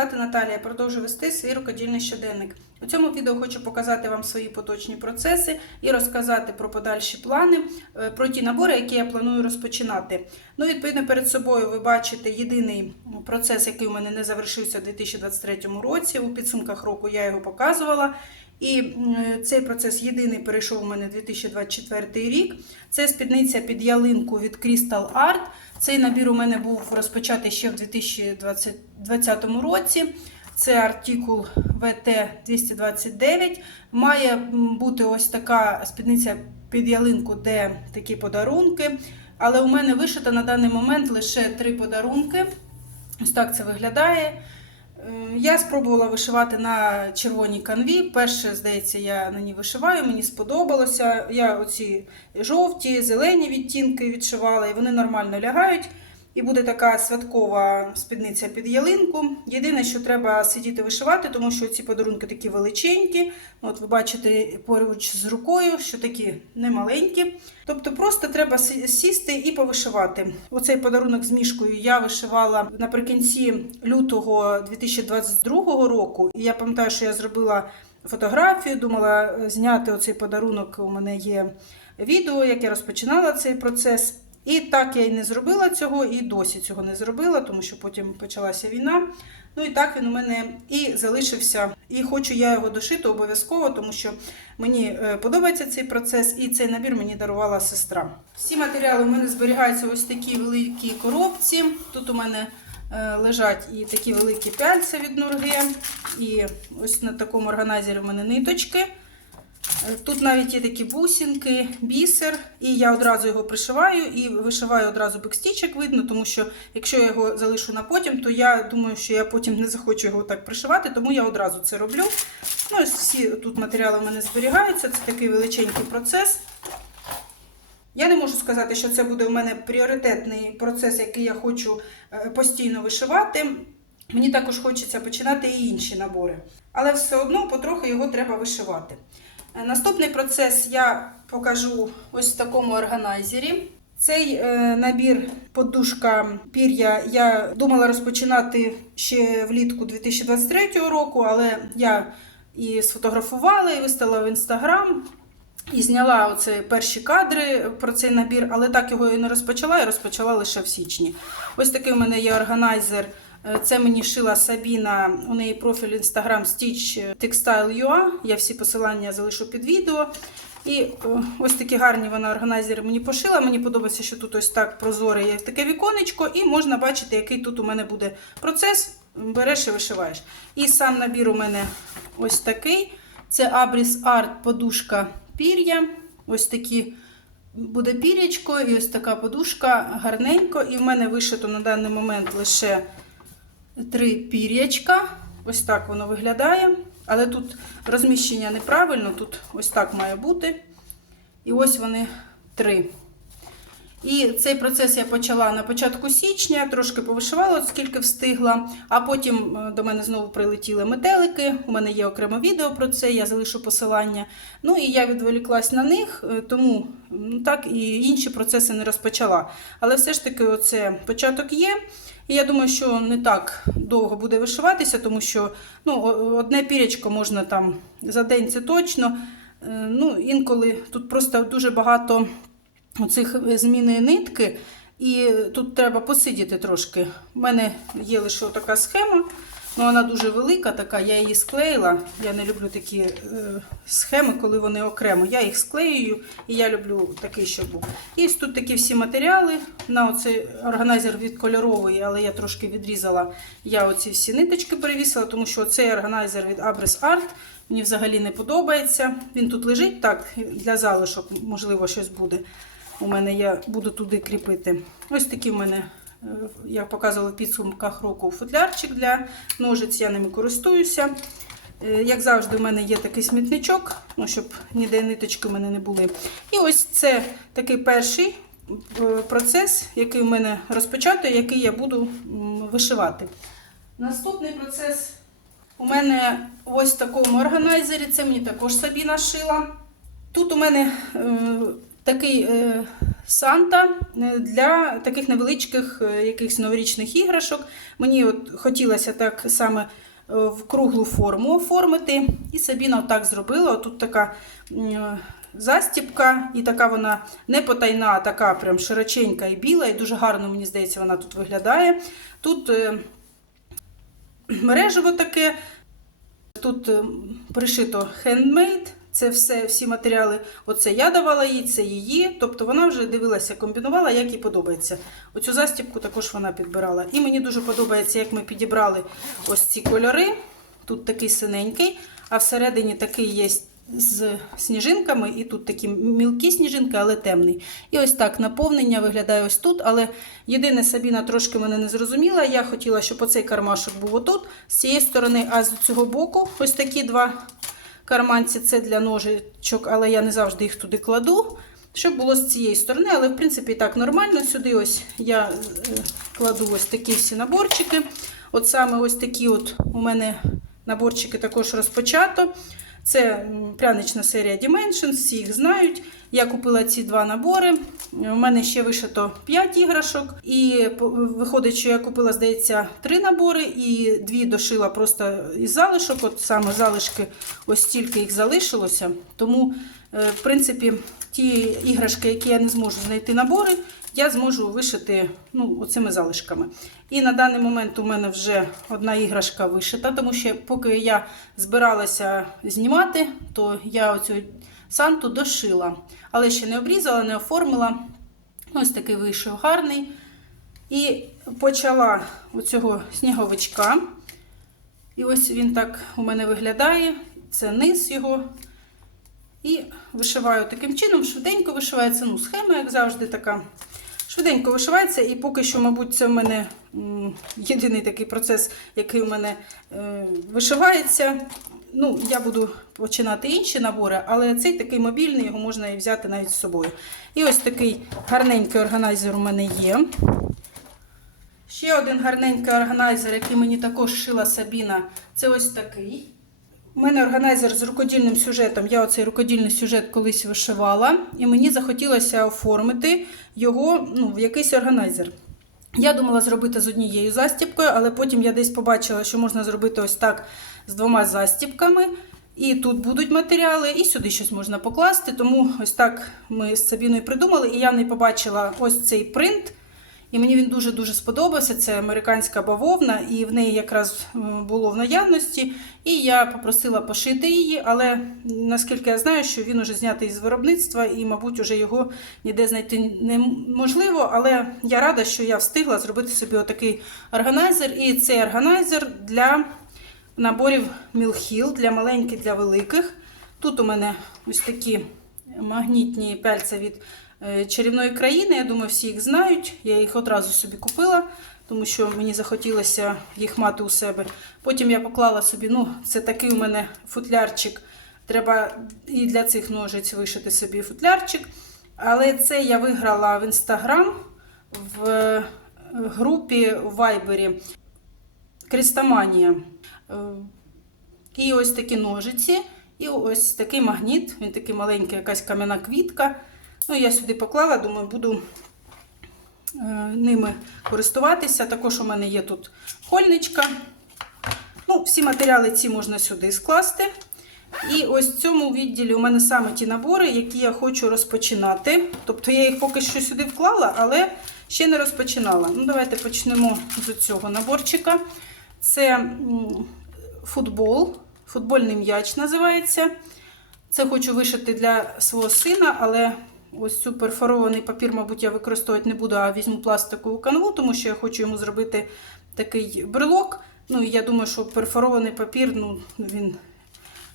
Звати Наталія. продовжу вести свій рукодільний щоденник. У цьому відео хочу показати вам свої поточні процеси і розказати про подальші плани, е, про ті набори, які я планую розпочинати. Ну, відповідно, перед собою ви бачите єдиний процес, який у мене не завершився у 2023 році. У підсумках року я його показувала. І цей процес єдиний перейшов у мене 2024 рік. Це спідниця під ялинку від Crystal Art. Цей набір у мене був розпочатий ще в 2020 році. Це артикул ВТ-229. Має бути ось така спідниця під ялинку, де такі подарунки. Але у мене вишито на даний момент лише три подарунки. Ось так це виглядає. Е, Я спробувала вишивати на червоній канві. Перше, здається, я на ній вишиваю, мені сподобалося. Я оці жовті, зелені відтінки відшивала, і вони нормально лягають. І буде така святкова спідниця під ялинку. Єдине, що треба сидіти вишивати, тому що ці подарунки такі величенькі. От ви бачите поруч з рукою, що такі немаленькі. Тобто просто треба сісти і повишивати. Оцей подарунок з мішкою я вишивала наприкінці лютого 2022 року. І я пам'ятаю, що я зробила фотографію, думала е, зняти оцей подарунок. У мене є відео, як я розпочинала цей процес. І так я і не зробила цього, і досі цього не зробила, тому що потім почалася війна. Ну і так він у мене і залишився. І хочу я його дошити обов'язково, тому що мені е, подобається цей процес, і цей набір мені дарувала сестра. Всі матеріали у мене зберігаються ось в такій великій коробці. Тут у мене е, лежать і такі великі пяльця від Нурги, і ось на такому органайзері у мене ниточки. Тут навіть є такі бусинки, бісер, і я одразу його пришиваю і вишиваю одразу бекстічик видно, тому що якщо я його залишу на потім, то я думаю, що я потім не захочу його так пришивати, тому я одразу це роблю. Ну, ось всі тут матеріали в мене зберігаються, це такий величенький процес. Я не можу сказати, що це буде у мене пріоритетний процес, який я хочу е, постійно вишивати. Мені також хочеться починати і інші набори. Але все одно потроху його треба вишивати. Е, Наступний процес я покажу ось в такому органайзері. Цей е, набір подушка пір'я я думала розпочинати ще влітку 2023 року, але я і сфотографувала, і виставила в інстаграм. І зняла оце перші кадри про цей набір, але так його і не розпочала, і розпочала лише в січні. Ось такий у мене є органайзер. Е, Це мені шила Сабіна, у неї профіль Instagram Stitch Textile.ua. Я всі посилання залишу під відео. І е, ось такі гарні вона органайзери мені пошила. Мені подобається, що тут ось так прозоре є таке віконечко, і можна бачити, який тут у мене буде процес. Береш і вишиваєш. І сам набір у мене ось такий. Це Abris Art подушка пір'я. Ось такі буде пір'ячко, і ось така подушка гарненько. І в мене вишито на даний момент лише три пір'ячка. Ось так воно виглядає. Але тут розміщення неправильно, тут ось так має бути. І ось вони три. І цей процес я почала на початку січня, трошки повишивала, от скільки встигла, а потім е, до мене знову прилетіли метелики. У мене є окреме відео про це, я залишу посилання. Ну і я відволіклась на них, е, тому так і інші процеси не розпочала. Але все ж таки, оце початок є. І я думаю, що не так довго буде вишиватися, тому що ну, одне пірячко можна там за день це точно. Е, Ну, інколи тут просто дуже багато цих зміни нитки, і тут треба посидіти трошки. У мене є лише така схема, ну вона дуже велика, така, я її склеїла. Я не люблю такі е, схеми, коли вони окремо. Я їх склеюю, і я люблю такий, щоб був. І ось тут такі всі матеріали. На оцей органайзер від кольоровий, але я трошки відрізала. Я оці всі ниточки перевісила, тому що цей органайзер від Abris Art мені взагалі не подобається. Він тут лежить так, для залишок, можливо, щось буде. У мене я буду туди кріпити. Ось такі в мене, я показувала в підсумках року футлярчик для ножиць, я ними користуюся. Е, Як завжди, у мене є такий смітничок, ну, щоб ніде ниточки в мене не були. І ось це такий перший е, процес, який у мене розпочато, який я буду вишивати. Наступний процес у мене ось в такому органайзері, це мені також Сабіна шила. Тут у мене е, такий е, Санта е, для таких невеличких е, якихось новорічних іграшок. Мені от хотілося так саме е, в круглу форму оформити. І Сабіна отак зробила. Тут така застіпка, і така вона не потайна, а така прям широченька і біла, і дуже гарно, мені здається, вона тут виглядає. Тут мережево таке, тут пришито handmade. Це все, всі матеріали. Оце я давала їй, це її. Тобто вона вже дивилася, комбінувала, як їй подобається. Оцю застібку також вона підбирала. І мені дуже подобається, як ми підібрали ось ці кольори. Тут такий синенький, а всередині такий є з сніжинками, і тут такі мілкі сніжинки, але темний. І ось так наповнення виглядає ось тут. Але єдине Сабіна трошки мене не зрозуміла. Я хотіла, щоб оцей кармашок був отут, з цієї сторони, а з цього боку ось такі два карманці це для ножичок, але я не завжди їх туди кладу. Щоб було з цієї сторони, але в принципі так нормально. Сюди ось я е, кладу ось такі всі наборчики. От саме ось такі от у мене наборчики також розпочато. Це прянична серія Dimensions, всі їх знають. Я купила ці два набори. У мене ще вишито 5 іграшок. І виходить, що я купила, здається, 3 набори і дві дошила просто із залишок. От саме залишки, ось стільки їх залишилося. Тому, е, в принципі, ті іграшки, які я не зможу знайти набори, я зможу вишити ну, оцими залишками. І на даний момент у мене вже одна іграшка вишита, тому що поки я збиралася знімати, то я оцю санту дошила. Але ще не обрізала, не оформила. Ось такий вийшов гарний. І почала оцього сніговичка. І ось він так у мене виглядає. Це низ його. І вишиваю таким чином, швиденько вишивається. Ну, схема, як завжди, така. Швиденько вишивається, і поки що, мабуть, це в мене єдиний такий процес, який у мене е, вишивається. Ну, я буду починати інші набори, але цей такий мобільний, його можна і взяти навіть з собою. І ось такий гарненький органайзер у мене є. Ще один гарненький органайзер, який мені також шила Сабіна, це ось такий. У мене органайзер з рукодільним сюжетом. Я оцей рукодільний сюжет колись вишивала, і мені захотілося оформити його ну, в якийсь органайзер. Я думала зробити з однією застіпкою, але потім я десь побачила, що можна зробити ось так з двома застіпками. І тут будуть матеріали, і сюди щось можна покласти. Тому ось так ми з Сабіною придумали. І я в неї побачила ось цей принт. І мені він дуже-дуже сподобався. Це американська бавовна, і в неї якраз було в наявності. І я попросила пошити її, але наскільки я знаю, що він уже знятий з виробництва, і, мабуть, уже його ніде знайти неможливо. Але я рада, що я встигла зробити собі отакий органайзер. І цей органайзер для наборів Мілхіл, для маленьких, для великих. Тут у мене ось такі магнітні пяльця від чарівної країни. Я думаю, всі їх знають. Я їх одразу собі купила, тому що мені захотілося їх мати у себе. Потім я поклала собі, ну, це такий у мене футлярчик. Треба і для цих ножиць вишити собі футлярчик. Але це я виграла в інстаграм в е, групі в Вайбері Крістоманія. Е, І ось такі ножиці, і ось такий магніт. Він такий маленький, якась кам'яна квітка. Ну, я сюди поклала, думаю, буду е, ними користуватися. Також у мене є тут кольничка. Ну, всі матеріали ці можна сюди скласти. І ось в цьому відділі у мене саме ті набори, які я хочу розпочинати. Тобто я їх поки що сюди вклала, але ще не розпочинала. Ну, Давайте почнемо з цього наборчика. Це футбол, футбольний м'яч називається. Це хочу вишити для свого сина, але ось цю перфорований папір, мабуть, я використовувати не буду, а візьму пластикову канву, тому що я хочу йому зробити такий брелок. Ну, і я думаю, що перфорований папір, ну, він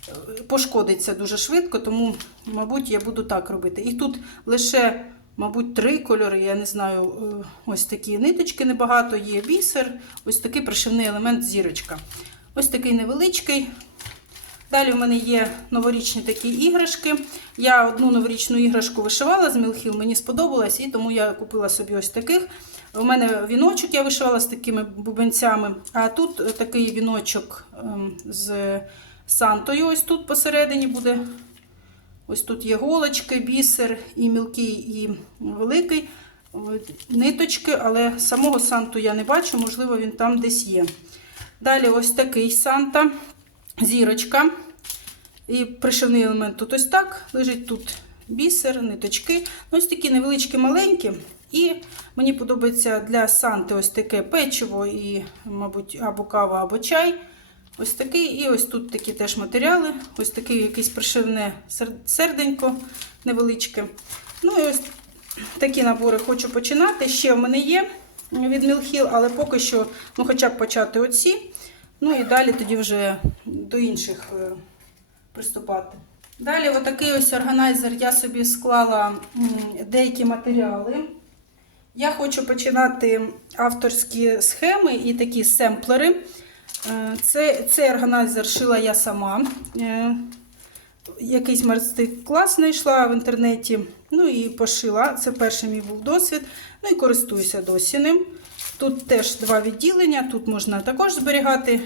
е, пошкодиться дуже швидко, тому, мабуть, я буду так робити. І тут лише, мабуть, три кольори, я не знаю, е, ось такі ниточки небагато, є бісер, ось такий пришивний елемент зірочка. Ось такий невеличкий. Далі в мене є новорічні такі іграшки. Я одну новорічну іграшку вишивала з Мілхіл, мені сподобалось, і тому я купила собі ось таких. У мене віночок я вишивала з такими бубенцями, а тут такий віночок ем, з Сантою. Ось тут посередині буде Ось тут є голочки, бісер, і мілкий, і великий. Ниточки, але самого Санту я не бачу, можливо, він там десь є. Далі ось такий Санта, зірочка. І пришивний елемент тут ось так. Лежить тут бісер, ниточки. Ну, Ось такі невеличкі, маленькі. І мені подобається для Санти ось таке печиво і, мабуть, або кава, або чай. Ось такий. І ось тут такі теж матеріали. Ось такий якийсь пришивне серденько невеличке. Ну і ось такі набори хочу починати. Ще в мене є від Мілхіл, але поки що, ну хоча б почати оці. Ну і далі тоді вже до інших е, приступати. Далі, отакий ось органайзер я собі склала деякі матеріали. Я хочу починати авторські схеми і такі семплери. Е, Це, цей органайзер шила я сама. Е, Якийсь майстер-клас знайшла в інтернеті. Ну і пошила. Це перший мій був досвід. Ну і користуюся досі ним. Тут теж два відділення, тут можна також зберігати.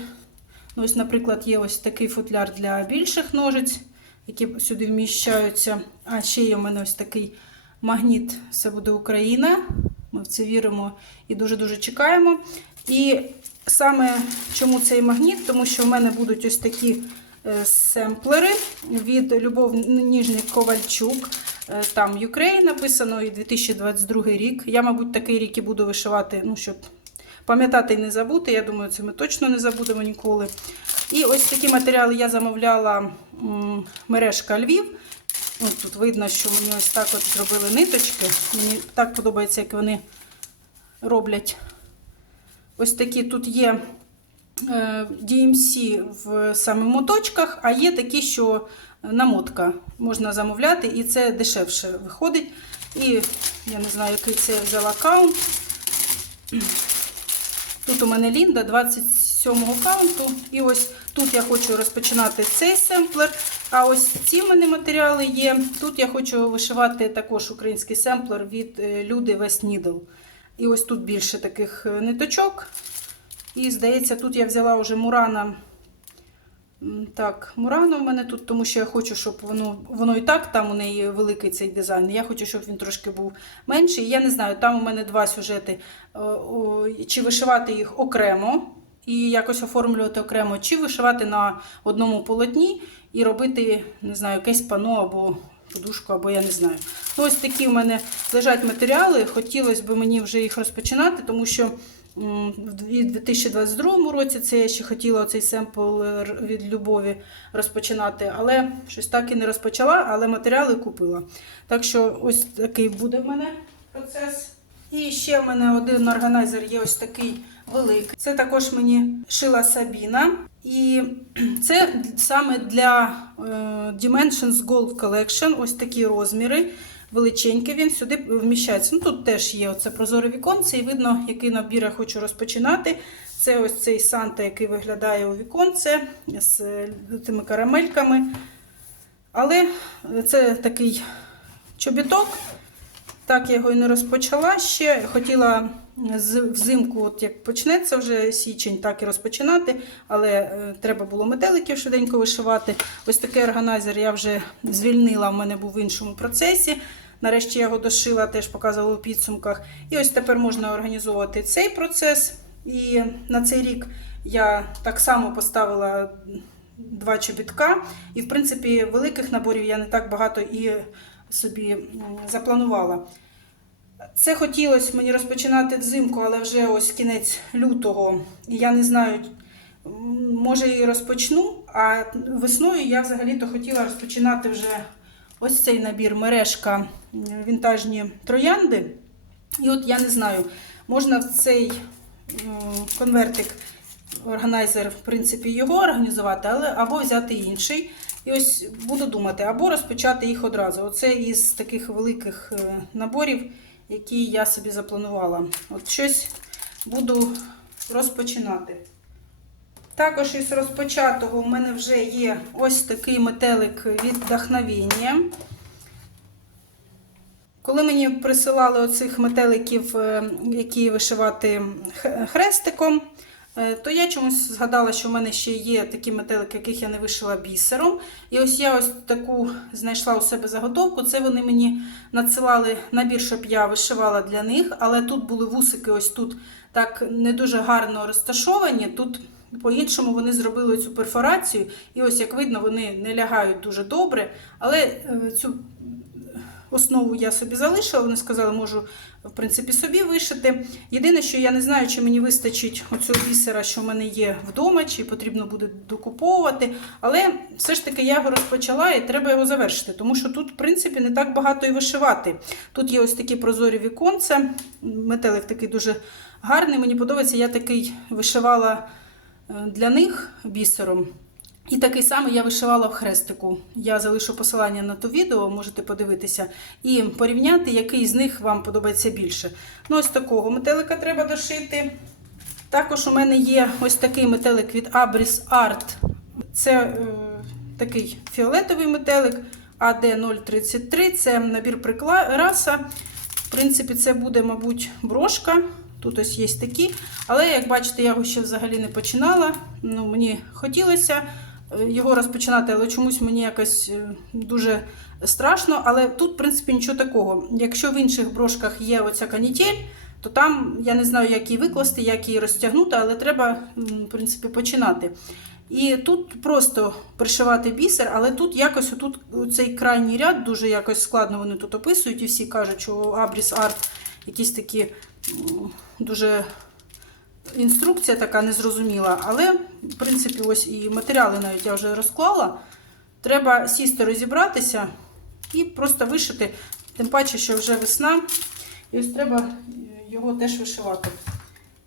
Ну, ось, наприклад, є ось такий футляр для більших ножиць, які сюди вміщаються. А ще є у мене ось такий магніт Все буде Україна. Ми в це віримо і дуже-дуже чекаємо. І саме чому цей магніт? Тому що в мене будуть ось такі е, семплери від Любов Ніжник Ковальчук. Е, Там Ukraine написано і 2022 рік. Я, мабуть, такий рік і буду вишивати, ну, щоб пам'ятати і не забути. Я думаю, це ми точно не забудемо ніколи. І ось такі матеріали я замовляла мережка Львів. Ось тут видно, що мені ось так от зробили ниточки. Мені так подобається, як вони роблять. Ось такі тут є е, DMC в саме моточках, а є такі, що намотка можна замовляти, і це дешевше виходить. І я не знаю, який це я взяла каунт. Тут у мене Лінда 27-го каунту. І ось тут я хочу розпочинати цей семплер. А ось ці в мене матеріали є. Тут я хочу вишивати також український семплер від е, Люди West Needle. І ось тут більше таких е, ниточок. І здається, тут я взяла вже Мурана. Так, Мурано в мене тут, тому що я хочу, щоб воно воно і так, там у неї великий цей дизайн. Я хочу, щоб він трошки був менший. Я не знаю, там у мене два сюжети. Е, Чи вишивати їх окремо і якось оформлювати окремо, чи вишивати на одному полотні і робити, не знаю, якесь пано або подушку, або я не знаю. Ну, ось такі в мене лежать матеріали. Хотілося б мені вже їх розпочинати, тому що. В 2022 році це я ще хотіла цей семпл е, від любові розпочинати, але щось так і не розпочала, але матеріали купила. Так що ось такий буде в мене процес. І ще в мене один органайзер є ось такий великий. Це також мені шила Сабіна. І це саме для е, Dimensions Gold Collection, ось такі розміри величенький він сюди вміщається. Ну, Тут теж є оце прозоре віконце, і видно, який набір я хочу розпочинати. Це ось цей Санта, який виглядає у віконце з тими карамельками. Але це такий чобіток. Так я його і не розпочала ще. Хотіла взимку, от як почнеться вже січень, так і розпочинати, але е, треба було метеликів швиденько вишивати. Ось такий органайзер я вже звільнила, в мене був в іншому процесі. Нарешті я його дошила, теж показувала у підсумках. І ось тепер можна організовувати цей процес. І на цей рік я так само поставила два чобітка. І, в принципі, великих наборів я не так багато і собі запланувала. Це хотілося мені розпочинати взимку, але вже ось кінець лютого. І я не знаю, може і розпочну, а весною я взагалі-то хотіла розпочинати вже ось цей набір мережка вінтажні троянди. І от я не знаю, можна в цей конвертик, органайзер, в принципі, його організувати, але або взяти інший. І ось буду думати, або розпочати їх одразу. Оце із таких великих е, наборів, які я собі запланувала. От щось буду розпочинати. Також із розпочатого в мене вже є ось такий метелик від вдохновіння. Коли мені присилали оцих метеликів, е, які вишивати хрестиком, То я чомусь згадала, що в мене ще є такі метелики, яких я не вишила бісером. І ось я ось таку знайшла у себе заготовку. Це вони мені надсилали набір, щоб я вишивала для них. Але тут були вусики, ось тут так не дуже гарно розташовані. Тут по-іншому вони зробили цю перфорацію. І ось, як видно, вони не лягають дуже добре. Але е, цю основу я собі залишила. Вони сказали, можу в принципі собі вишити. Єдине, що я не знаю, чи мені вистачить оцього бісера, що в мене є вдома, чи потрібно буде докуповувати. Але все ж таки я його розпочала і треба його завершити, тому що тут, в принципі, не так багато і вишивати. Тут є ось такі прозорі віконця. Метелик такий дуже гарний. Мені подобається, я такий вишивала е, для них бісером. І такий самий я вишивала в хрестику. Я залишу посилання на то відео, можете подивитися, і порівняти, який з них вам подобається більше. Ну, ось такого метелика треба дошити. Також у мене є ось такий метелик від Abris Art. Це е, такий фіолетовий метелик AD033. Це набір прикраса. В принципі, це буде, мабуть, брошка. Тут ось є такі. Але, як бачите, я його ще взагалі не починала. Ну, Мені хотілося його розпочинати, але чомусь мені якось е, дуже страшно. Але тут, в принципі, нічого такого. Якщо в інших брошках є оця канітель, то там я не знаю, як її викласти, як її розтягнути, але треба, в принципі, починати. І тут просто пришивати бісер, але тут якось отут цей крайній ряд дуже якось складно вони тут описують, і всі кажуть, що Абріс Арт якісь такі дуже інструкція така незрозуміла. Але, в принципі, ось і матеріали навіть я вже розклала. Треба сісти розібратися і просто вишити. Тим паче, що вже весна, і ось треба його теж вишивати.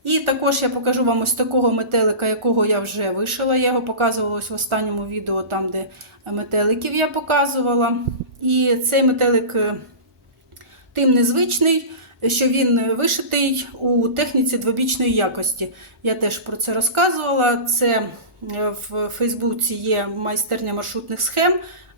І також я покажу вам ось такого метелика, якого я вже вишила. Я його показувала ось в останньому відео, там, де метеликів я показувала. І цей метелик е, тим незвичний, що він вишитий у техніці двобічної якості. Я теж про це розказувала. Це е, в Фейсбуці є майстерня маршрутних схем.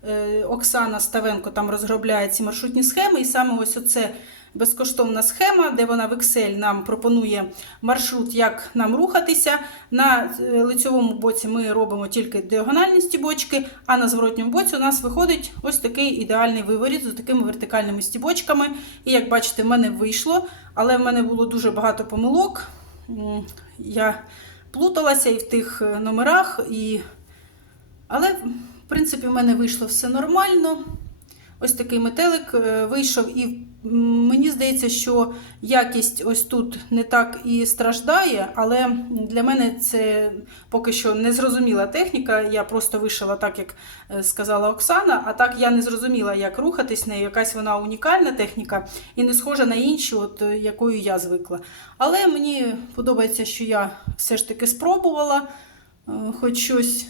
Е, Оксана Ставенко там розробляє ці маршрутні схеми, і саме ось оце безкоштовна схема, де вона в Excel нам пропонує маршрут, як нам рухатися. На е, лицьовому боці ми робимо тільки діагональні стібочки, а на зворотньому боці у нас виходить ось такий ідеальний виворіт з такими вертикальними стібочками. І як бачите, в мене вийшло, але в мене було дуже багато помилок. Я плуталася і в тих е, номерах, і... але в принципі в мене вийшло все нормально. Ось такий метелик е, вийшов, і мені здається, що якість ось тут не так і страждає, але для мене це поки що незрозуміла техніка. Я просто вишила так, як е, сказала Оксана. А так я не зрозуміла, як рухатись нею. Якась вона унікальна техніка і не схожа на інші, от е, якою я звикла. Але мені подобається, що я все ж таки спробувала. Е, Хоч щось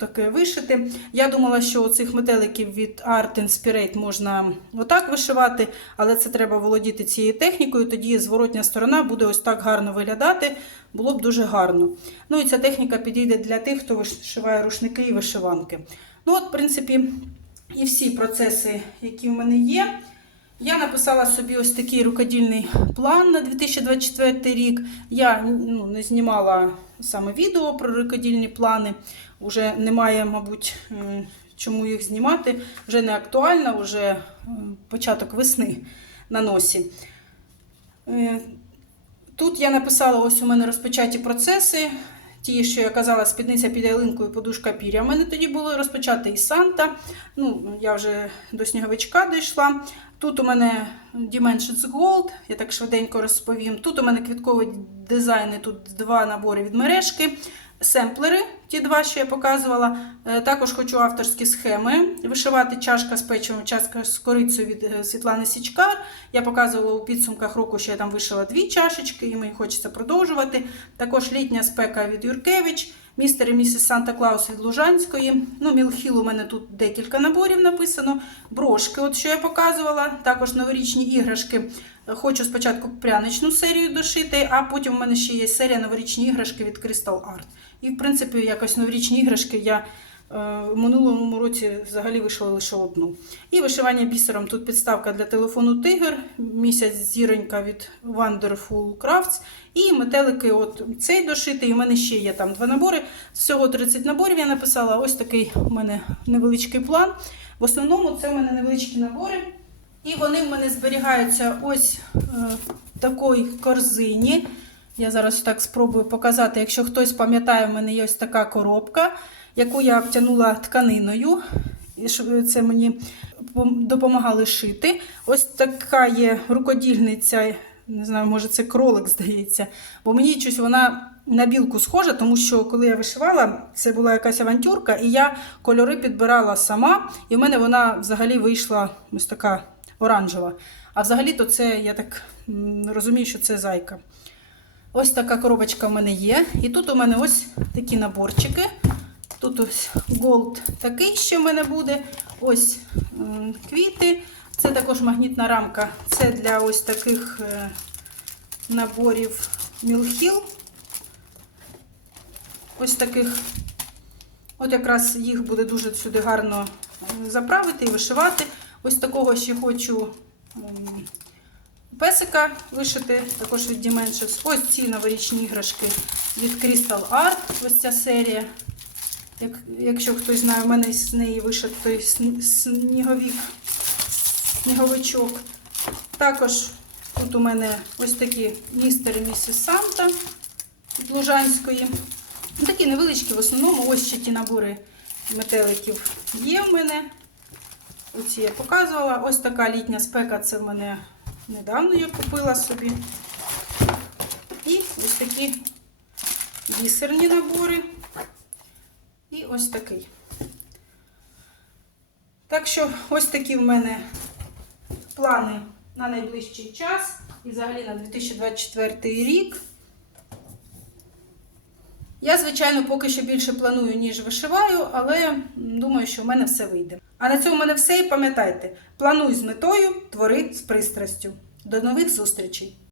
таке вишити. Я думала, що цих метеликів від Art Inspirate можна отак вишивати, але це треба володіти цією технікою, тоді зворотня сторона буде ось так гарно виглядати, було б дуже гарно. Ну і ця техніка підійде для тих, хто вишиває рушники і вишиванки. Ну, от, в принципі, і всі процеси, які в мене є. Я написала собі ось такий рукодільний план на 2024 рік. Я ну, не знімала саме відео про рукодільні плани. Уже немає, мабуть, чому їх знімати. Вже не актуально, вже початок весни на носі. Е, Тут я написала ось у мене розпочаті процеси. Ті, що я казала, спідниця під ялинкою, подушка піря. У мене тоді було розпочати і Санта. Ну, я вже до сніговичка дійшла. Тут у мене Dimensions Gold, я так швиденько розповім. Тут у мене квіткові дизайни, тут два набори від мережки. Семплери, ті два, що я показувала. Е, Також хочу авторські схеми. Вишивати чашка з печивом, чашка з корицею від е, Світлани Січкар. Я показувала у підсумках року, що я там вишила дві чашечки, і мені хочеться продовжувати. Також літня спека від Юркевич, містер і місіс Санта Клаус від Лужанської. Ну, Мілхіл у мене тут декілька наборів написано. Брошки, от що я показувала. Також новорічні іграшки. Хочу спочатку пряничну серію дошити, а потім у мене ще є серія новорічні іграшки від Crystal Art. І, в принципі, якось новорічні іграшки я В минулому році взагалі вийшло лише одну. І вишивання бісером тут підставка для телефону Тигр, місяць зіронька від Wonderful Crafts. І метелики, от цей дошитий. У мене ще є там два набори. Всього 30 наборів я написала. Ось такий у мене невеличкий план. В основному це у мене невеличкі набори. І вони в мене зберігаються ось е, в такій корзині. Я зараз так спробую показати. Якщо хтось пам'ятає, в мене є ось така коробка, яку я обтянула тканиною. І це мені допомагали шити. Ось така є рукодільниця. Не знаю, може це кролик, здається. Бо мені щось вона на білку схожа, тому що коли я вишивала, це була якась авантюрка, і я кольори підбирала сама, і в мене вона взагалі вийшла ось така оранжева. А взагалі-то це, я так розумію, що це зайка. Ось така коробочка в мене є. І тут у мене ось такі наборчики. Тут ось голд такий ще в мене буде. Ось квіти. Це також магнітна рамка. Це для ось таких е, наборів Мілхіл. Ось таких. От якраз їх буде дуже сюди гарно е, заправити і вишивати. Ось такого ще хочу песика вишити, також від Dimensions. Ось ці новорічні іграшки від Crystal Art. Ось ця серія. Як, якщо хтось знає, в мене з неї вишит той сні- сніговік, сніговичок. Також тут у мене ось такі містер і місіс Санта від Лужанської. Ну, Такі невеличкі в основному. Ось ще ті набори метеликів є в мене. Оці я показувала. Ось така літня спека, це в мене недавно я купила собі. І ось такі бісерні набори. І ось такий. Так що ось такі в мене плани на найближчий час і взагалі на 2024 рік. Я, звичайно, поки що більше планую, ніж вишиваю, але думаю, що в мене все вийде. А на цьому в мене все. І пам'ятайте, плануй з метою, твори з пристрастю. До нових зустрічей!